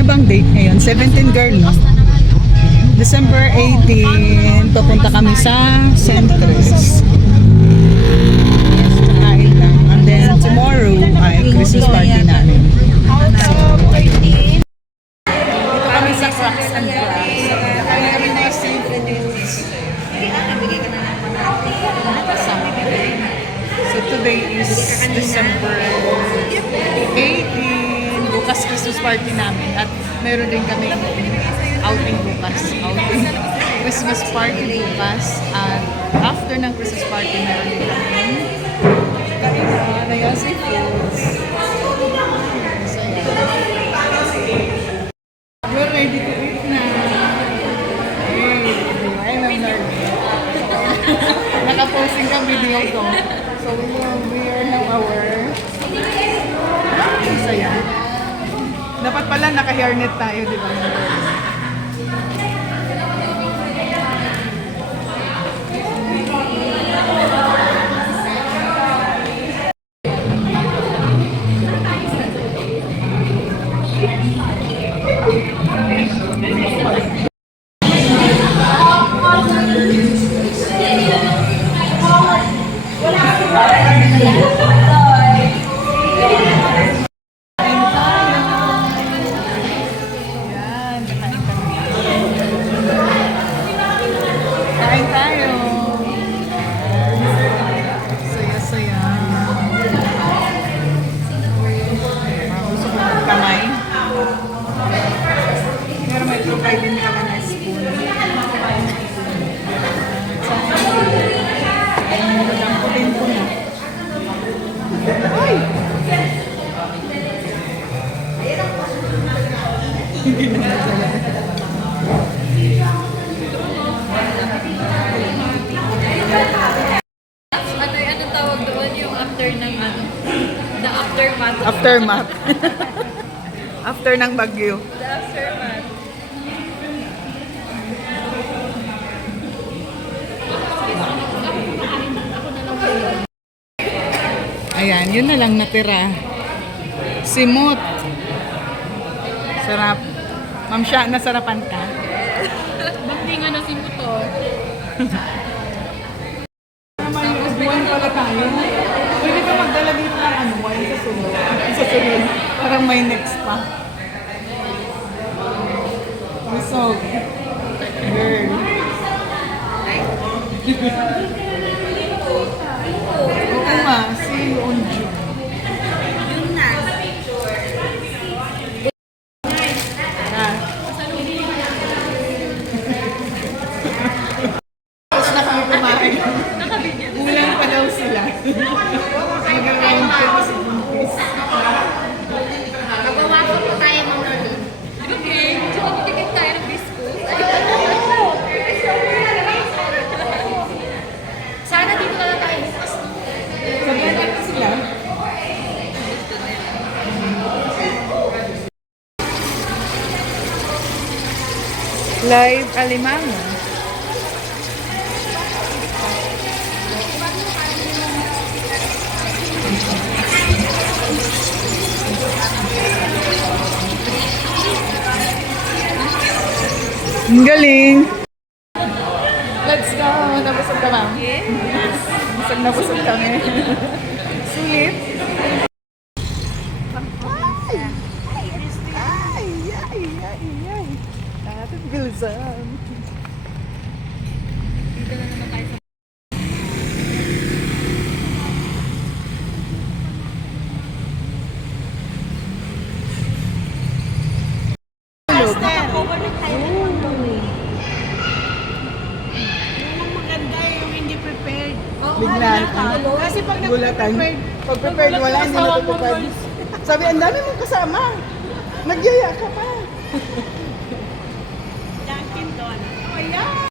Ano bang date ngayon? 17 girl, no? December 18, papunta kami sa Centres. Kakain lang. And then tomorrow ay Christmas party namin. So, dito kami sa Cracks and Crafts. Kakain kami na seafoods. So today is December 18. Bukas Christmas party namin. At meron din kami outing bukas. Outing. Christmas party bukas. At after ng Christmas party, meron din kami kainan na yung seafoods. So, we're ready to eat na. Hey, I'm nervous. Naka-posting kang video ko. So, we are now ang saya. Dapat pala naka-hairnet tayo, di ba? Kain tayo. Saya-saya. Gusto ko ng kamay. Pero may provide din kami na spoon. Ang putin ko na. Ay! Hindi na masala. Anong tawag doon yung after ng ano? The aftermath. Aftermath. After ng bagyo. The aftermath. Ayan, yun na lang natira. Simot. Sarap. Ma'am Sha, nasarapan ka? Ba't di nga nasin ko to? Wine pala tayo. Pwede ka magdala dito ng ano, wine sa sunod. Sa sunod. Parang may next pa. So, girl. Oo nga, see you on June. Yun na. Ah. Tapos na kami kumain. Kulang pa daw sila. Nag-round trip sa Buntis. Magwawapo po tayo mga ulit. Okay. Tsaka titikit tayo ng biscuit. Sana dito na lang tayo. Sabihan natin sila. Live Alimango. Ang galing. Let's go. Nabusog ka, ma'am? Yes. Busog na busog kami. Sulit. Ay. Natin bilisan. Dito na naman tayo sa Biglaan. Kasi pag Gulatan. nag-prepared, Pag prepared, wala, hindi natutupad. Sabi, ang dami mong kasama. Nagyaya ka pa.